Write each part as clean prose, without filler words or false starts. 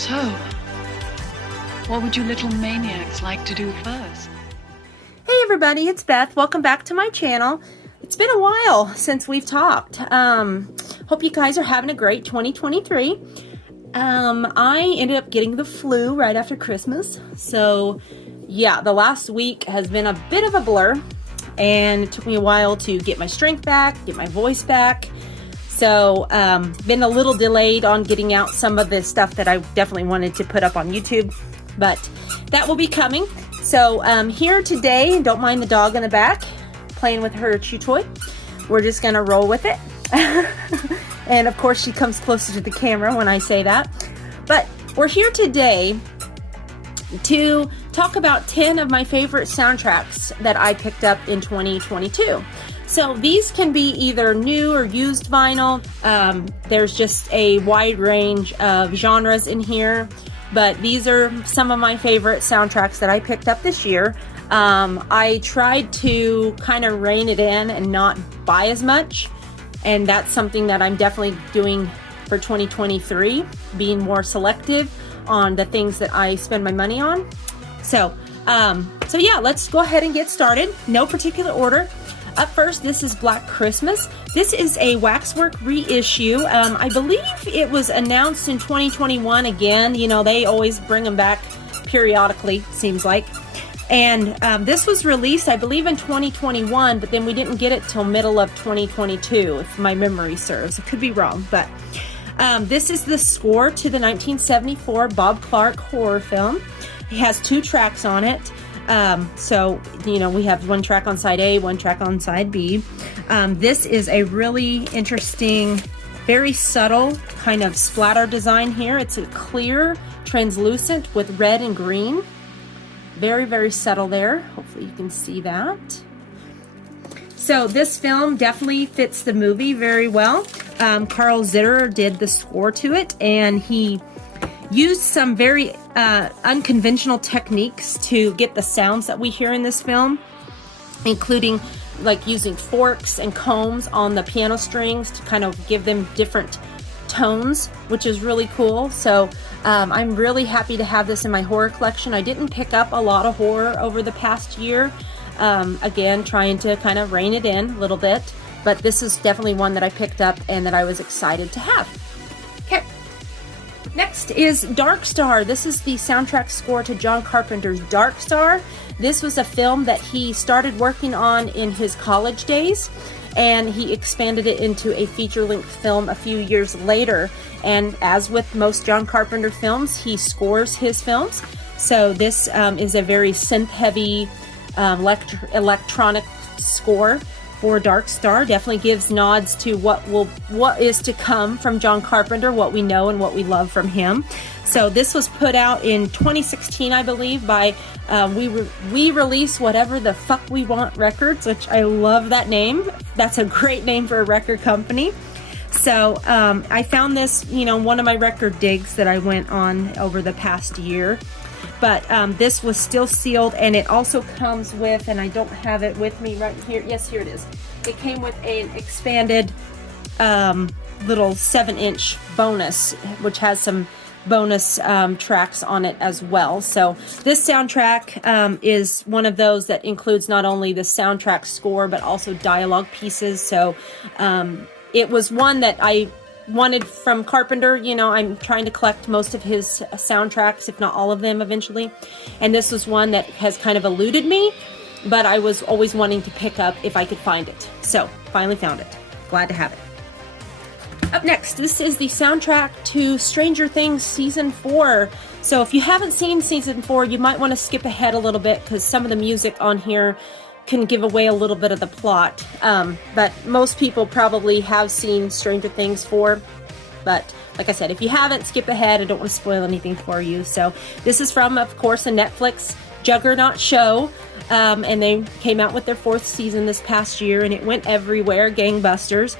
So, what would you little maniacs like to do first? Hey everybody, it's Beth. Welcome back to my channel. It's been a while since we've talked. Hope you guys are having a great 2023. I ended up getting the flu right after Christmas. So yeah, the last week has been a bit of a blur, and it took me a while to get my strength back, get my voice back. So been a little delayed on getting out some of the stuff that I definitely wanted to put up on YouTube, but that will be coming. So here today, don't mind the dog in the back playing with her chew toy. We're just gonna roll with it. And of course she comes closer to the camera when I say that. But we're here today to talk about 10 of my favorite soundtracks that I picked up in 2022. So these can be either new or used vinyl. There's just a wide range of genres in here, but these are some of my favorite soundtracks that I picked up this year. I tried to kind of rein it in and not buy as much, and that's something that I'm definitely doing for 2023, being more selective on the things that I spend my money on. So yeah, let's go ahead and get started. No particular order. Up first, this is Black Christmas. This is a Waxwork reissue. I believe it was announced in 2021 again. You know, they always bring them back periodically, seems like. And this was released, I believe, in 2021, but then we didn't get it till middle of 2022, if my memory serves. I could be wrong, but this is the score to the 1974 Bob Clark horror film. It has 2 tracks on it. So, you know, we have one track on side A, one track on side B. This is a really interesting, very subtle kind of splatter design here. It's a clear, translucent with red and green. Very, very subtle there. Hopefully you can see that. So this film definitely fits the movie very well. Carl Zitter did the score to it, and he used some very unconventional techniques to get the sounds that we hear in this film, including like using forks and combs on the piano strings to kind of give them different tones, which is really cool. So I'm really happy to have this in my horror collection. I didn't pick up a lot of horror over the past year. Again, trying to kind of rein it in a little bit, but this is definitely one that I picked up and that I was excited to have. Okay. Next is Dark Star. This is the soundtrack score to John Carpenter's Dark Star. This was a film that he started working on in his college days, and he expanded it into a feature-length film a few years later. And as with most John Carpenter films, he scores his films. So this is a very synth-heavy electronic score for Dark Star. Definitely gives nods to what is to come from John Carpenter, what we know and what we love from him. So this was put out in 2016, I believe, by We Release Whatever the Fuck We Want Records, which I love that name. That's a great name for a record company. So I found this, you know, one of my record digs that I went on over the past year. But this was still sealed, and it also comes with, and I don't have it with me right here. Yes, here it is. It came with an expanded little 7-inch bonus, which has some bonus tracks on it as well. So this soundtrack is one of those that includes not only the soundtrack score, but also dialogue pieces. So it was one that I wanted from Carpenter. You know, I'm trying to collect most of his soundtracks, if not all of them eventually. And this was one that has kind of eluded me, but I was always wanting to pick up if I could find it. So finally found it. Glad to have it. Up next, this is the soundtrack to Stranger Things Season 4. So if you haven't seen Season 4, you might want to skip ahead a little bit, because some of the music on here can give away a little bit of the plot. But most people probably have seen Stranger Things 4. But like I said, if you haven't, skip ahead. I don't want to spoil anything for you. So this is from, of course, a Netflix juggernaut show. And they came out with their 4th season this past year, and it went everywhere, gangbusters.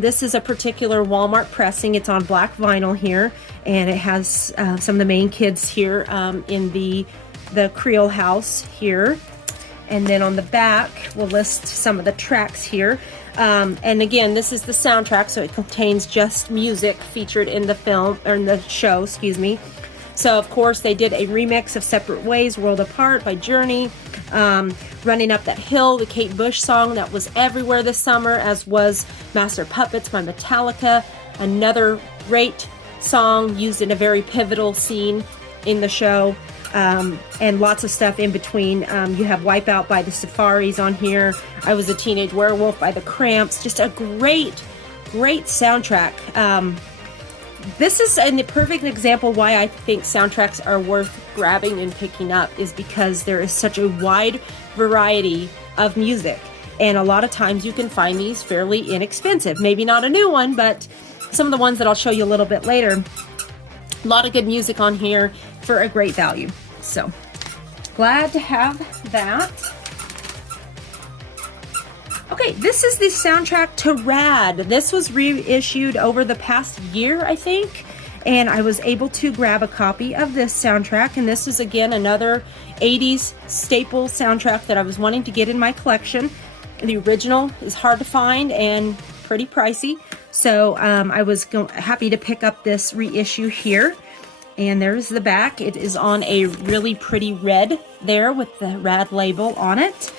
This is a particular Walmart pressing. It's on black vinyl here, and it has some of the main kids here in the Creole house here. And then on the back, we'll list some of the tracks here. And again, this is the soundtrack, so it contains just music featured in the film, or in the show, excuse me. So of course they did a remix of Separate Ways, World Apart by Journey, Running Up That Hill, the Kate Bush song that was everywhere this summer, as was Master of Puppets by Metallica, another great song used in a very pivotal scene in the show. And lots of stuff in between. You have Wipeout by the Safaris on here. I Was a Teenage Werewolf by the Cramps. Just a great soundtrack. This is a perfect example why I think soundtracks are worth grabbing and picking up, is because there is such a wide variety of music. And a lot of times you can find these fairly inexpensive. Maybe not a new one, but some of the ones that I'll show you a little bit later. A lot of good music on here for a great value. So glad to have that. Okay, this is the soundtrack to Rad. This was reissued over the past year, I think, and I was able to grab a copy of this soundtrack. And this is again another 80s staple soundtrack that I was wanting to get in my collection. The original is hard to find and pretty pricey, so I was happy to pick up this reissue here. And there's the back. It is on a really pretty red there with the Rad label on it.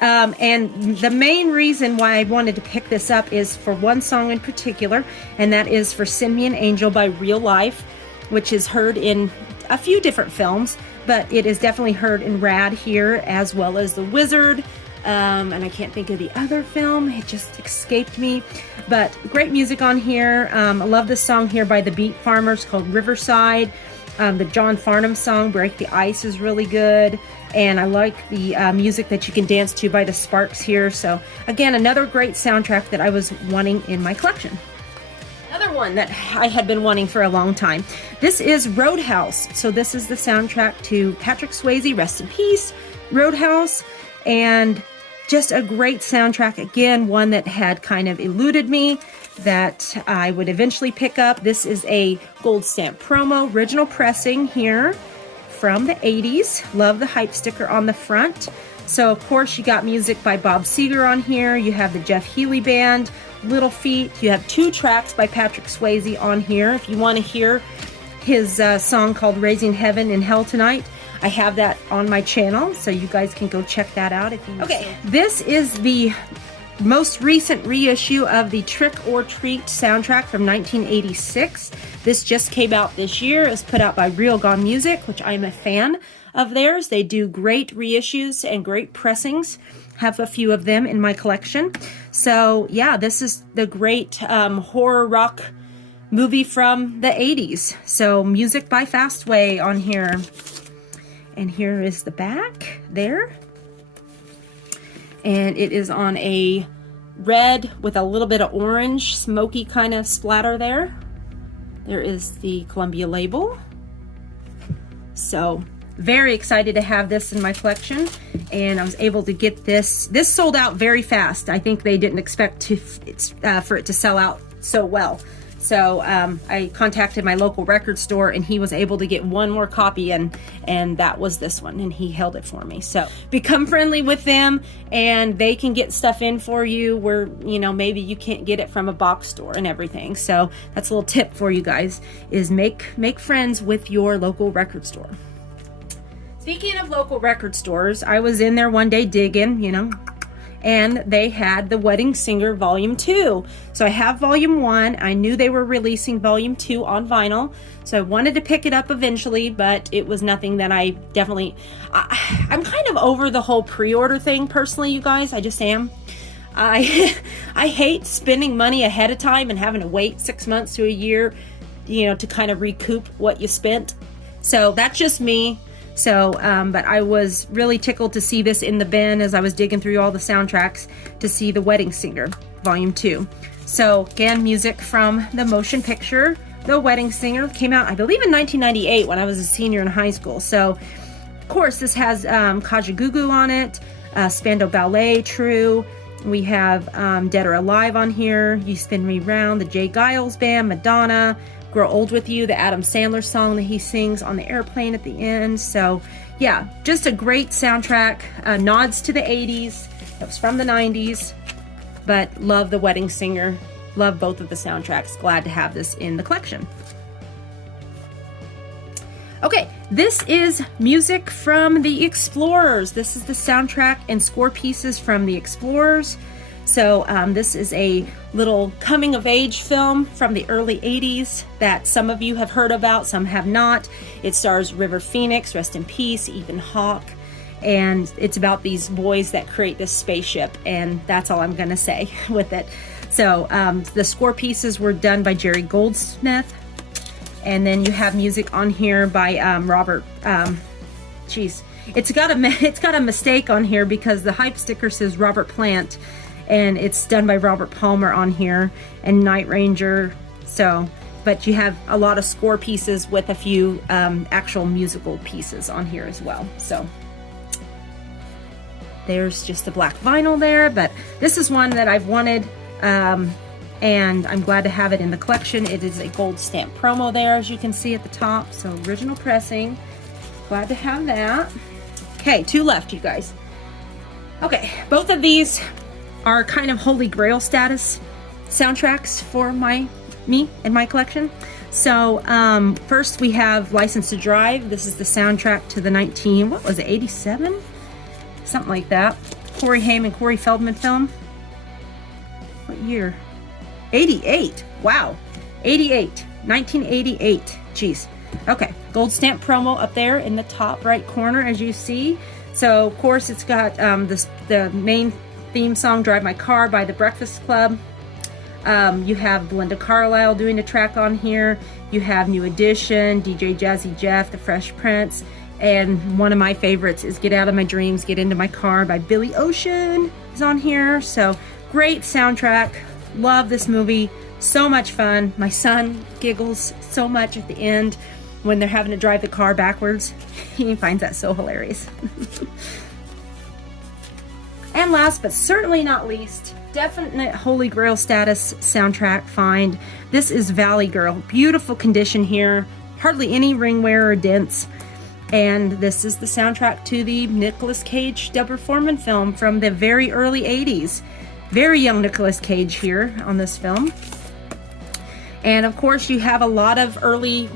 And the main reason why I wanted to pick this up is for one song in particular, and that is for Send Me an Angel by Real Life, which is heard in a few different films, but it is definitely heard in Rad here, as well as The Wizard. And I can't think of the other film, it just escaped me, but great music on here. I love this song here by the Beat Farmers called Riverside. The John Farnham song Break the Ice is really good, and I like the music that you can dance to by the Sparks here. So again, another great soundtrack that I was wanting in my collection. Another one that I had been wanting for a long time. This is Roadhouse. So this is the soundtrack to Patrick Swayze, rest in peace, Roadhouse. And just a great soundtrack. Again, one that had kind of eluded me that I would eventually pick up. This is a gold stamp promo, original pressing here from the 80s. Love the hype sticker on the front. So of course you got music by Bob Seger on here. You have the Jeff Healey Band, Little Feat. You have 2 tracks by Patrick Swayze on here. If you want to hear his song called Raising Heaven and Hell Tonight, I have that on my channel, so you guys can go check that out if you want. Okay, this is the most recent reissue of the Trick or Treat soundtrack from 1986. This just came out this year. It was put out by Real Gone Music, which I'm a fan of theirs. They do great reissues and great pressings. Have a few of them in my collection. So yeah, this is the great horror rock movie from the 80s. So music by Fastway on here. And here is the back there. And it is on a red with a little bit of orange, smoky kind of splatter there. There is the Columbia label. So very excited to have this in my collection. And I was able to get this. This sold out very fast. I think they didn't expect for it to sell out so well. So I contacted my local record store, and he was able to get one more copy, and that was this one, and he held it for me. So become friendly with them, and they can get stuff in for you where, you know, maybe you can't get it from a box store and everything. So that's a little tip for you guys, is make friends with your local record store. Speaking of local record stores, I was in there one day digging, you know, and they had The Wedding Singer Volume 2. So I have Volume 1. I knew they were releasing Volume 2 on vinyl, so I wanted to pick it up eventually, but it was nothing that I definitely... I'm kind of over the whole pre-order thing, personally, you guys. I just am. I hate spending money ahead of time and having to wait 6 months to a year, you know, to kind of recoup what you spent. So that's just me. So, but I was really tickled to see this in the bin as I was digging through all the soundtracks to see The Wedding Singer, Volume 2. So, again, music from the motion picture, The Wedding Singer. Came out, I believe, in 1998 when I was a senior in high school. So, of course, this has Kajagoogoo on it, Spandau Ballet, Thru. We have Dead or Alive on here, You Spin Me Round, the Jay Giles Band, Madonna, Grow Old With You, the Adam Sandler song that he sings on the airplane at the end. So yeah, just a great soundtrack. Nods to the 80s. It was from the 90s, but love The Wedding Singer. Love both of the soundtracks. Glad to have this in the collection. Okay, this is music from The Explorers. This is the soundtrack and score pieces from The Explorers. So this is a little coming-of-age film from the early 80s that some of you have heard about, some have not. It stars River Phoenix, rest in peace, Ethan Hawke, and it's about these boys that create this spaceship, and that's all I'm going to say with it. So the score pieces were done by Jerry Goldsmith, and then you have music on here by Robert. It's got a mistake on here because the hype sticker says Robert Plant, and it's done by Robert Palmer on here and Night Ranger. So, but you have a lot of score pieces with a few actual musical pieces on here as well. So there's just the black vinyl there, but this is one that I've wanted, and I'm glad to have it in the collection. It is a gold stamp promo there, as you can see at the top. So original pressing, glad to have that. Okay, 2 left, you guys. Okay, both of these are kind of holy grail status soundtracks for me and my collection. So first we have License to Drive. This is the soundtrack to the 87? Something like that. Corey Haim and Corey Feldman film. What year? 88. Wow. 1988. Jeez. Okay. Gold stamp promo up there in the top right corner, as you see. So of course it's got the main theme song, Drive My Car by The Breakfast Club. You have Belinda Carlisle doing a track on here. You have New Edition, DJ Jazzy Jeff, The Fresh Prince, and one of my favorites is Get Out of My Dreams, Get Into My Car by Billy Ocean is on here. So great soundtrack. Love this movie. So much fun. My son giggles so much at the end when they're having to drive the car backwards. He finds that so hilarious. And last but certainly not least, definite holy grail status soundtrack find. This is Valley Girl. Beautiful condition here. Hardly any ring wear or dents. And this is the soundtrack to the Nicolas Cage, Deborah Foreman film from the very early 80s. Very young Nicolas Cage here on this film. And of course you have a lot of early,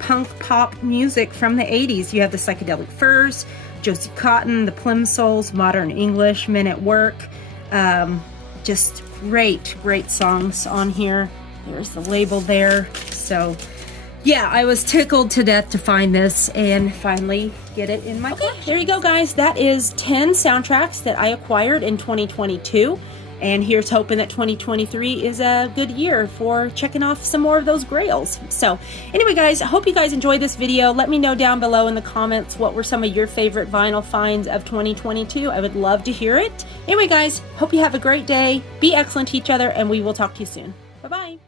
punk pop music from the 80s. You have the Psychedelic Furs, Josie Cotton, the Plimsolls, Modern English, Men at Work. Just great songs on here. There's the label there. So yeah, I was tickled to death to find this and finally get it in my collection. There you go, guys. That is 10 soundtracks that I acquired in 2022. And here's hoping that 2023 is a good year for checking off some more of those grails. So anyway, guys, I hope you guys enjoyed this video. Let me know down below in the comments what were some of your favorite vinyl finds of 2022. I would love to hear it. Anyway, guys, hope you have a great day. Be excellent to each other, and we will talk to you soon. Bye-bye.